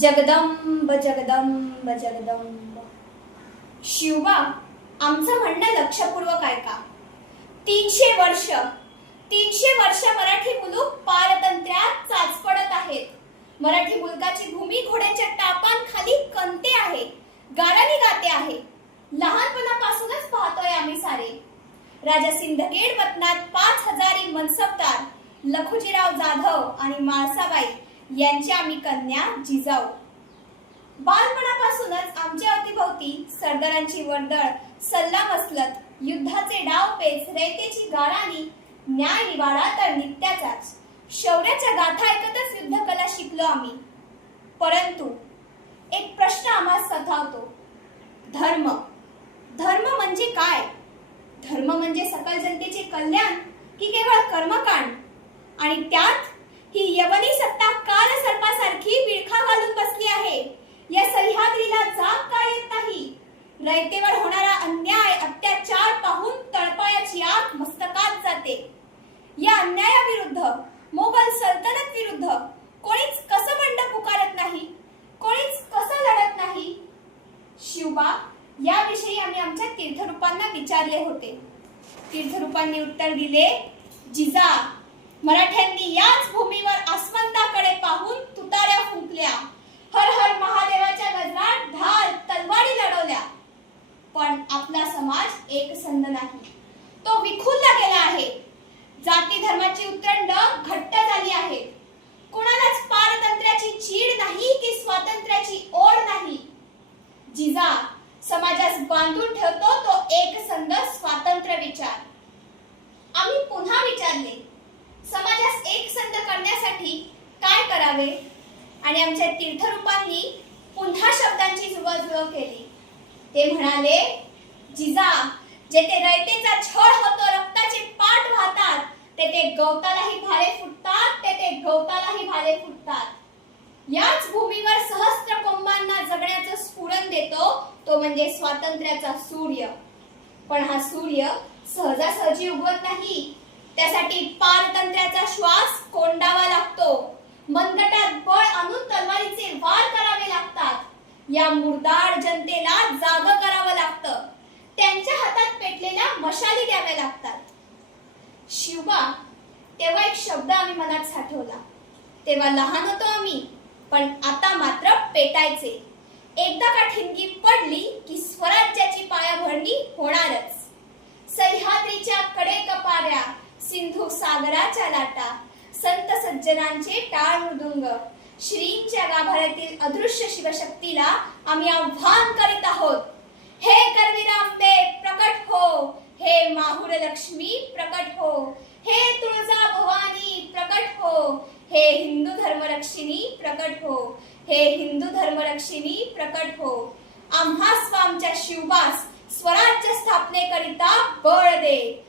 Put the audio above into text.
जगदंब जगदंब जगदंब. शिवबा, आमचं म्हणणं लक्षपूर्वक ऐका. 300 वर्ष मराठी मुलूक पारतंत्र्यात चाचपडत आहेत. मराठी मुलकाची भूमी घोड्याच्या टापांखाली कंते आहे, गाराणी गाते आहे. लहानपणापासूनच पाहतोय आम्ही सारे. राजा सिंदखेड वतनात 5000 मनसबदार लखुजीराव जाधव आणि माळसाबाई यांची आम्ही कन्या जिजाऊ. बालपणापासूनच आमच्या अवतीभोवती सरदारांची वर्दळ, सल्ला मसलत, युद्धाचे डावपेच, रयतेची गाराणी, न्याय निवाडा तर नित्याचाच. शौर्याच्या गाथा ऐकतच युद्धकला शिकलो आम्ही. परंतु एक प्रश्न आम्हाला सतावतो. धर्म म्हणजे काय? धर्म म्हणजे सकल जनतेचे कल्याण की केवळ कर्मकांड? आणि त्यात ही यवनी सत्ता काल सर्पासारखी विळखा घालून बसली आहे. या सह्याद्रीला जाग का येत नाही? रयतेवर होणारा अन्याय, अत्याचार पाहून तळपायाची आग मस्तकात जाते. या अन्यायाविरुद्ध, मोगल सल्तनत विरुद्ध कोणीच कसं बंड पुकारत नाही? कोणीच कसं लढत नाही? शिवबा, याविषयी आम्ही आमच्या तीर्थरूपांना विचारले होते. तीर्थरूपांनी उत्तर दिले, जिजा, मराठ्यांनी याच भूमीवर आसमंताकडे पाहून तुतार्या फुंकल्या, हर हर महादेवाच्या गजरात ढाल तलवारी लढवल्या. पण आपला समाज एकसंध नाही, तो विखुरला गेला आहे. जाती धर्माची उतरंड घट्ट झाली आहे. कोणालाच पारतंत्र्याची चीड नाही की स्वातंत्र्याची ओढ नाही. जिजा, समाजास बांधून ठेवतो तो एकसंध स्वातंत्र्य विचार. आम्ही पुन्हा विचारले, समाजास एकसंध करण्यासाठी काय करावे? आणि आमच्या तीर्थरूपांनी पुन्हा शब्दांची जुळवाजुळव केली. ते म्हणाले, जिजा, जेथे रयतेचा छळ होतो, रक्ताचे पाट वाहतात, तेथे गवतालाही भाले फुटतात, तेथे गवतालाही भाले फुटतात. याच भूमीवर सहस्त्र कोंबांना जगण्याचं स्फुरण देतो तो म्हणजे स्वातंत्र्याचा सूर्य. पण हा सूर्य सहजासहजी उगवत नाही. त्यासाठी पारतंत्र्याचा श्वास कोंडावा लागतो. मनगटात बळ आणून तलवारीचे वार करावे लागतात. या मुरदाड जनतेला जाग करावं लागतं. त्यांच्या हातात पेटलेल्या मशाली द्याव्या लागतात. शिवबा, तेव्हा एक शब्द आम्ही मनात साठवला. तेव्हा लहान होतो आम्ही, पण आता मात्र पेटायचे. एकदा का ठिणगी पडली की स्वराज्याची पायाभरणी होणारच. सह्याद्रीच्या कडेकपाऱ्या, सिंधू सागराच्या लाटा, संत सज्जनांचे टाळ मृदुंग, श्रींच्या गाभाऱ्यातील अदृश्य शिवशक्तीला आम्ही आव्हान करीत आहोत. हे करवीरांबे प्रकट हो, हे माहुर लक्ष्मी प्रकट हो, हे तुळजा भवानी प्रकट हो, हे हिंदू धर्मरक्षिणी प्रकट हो, हे हिंदू धर्मरक्षिणी प्रकट हो. आम्हा स्वामच्या शिवबास स्वराज्य स्थापनेकरिता बळ दे.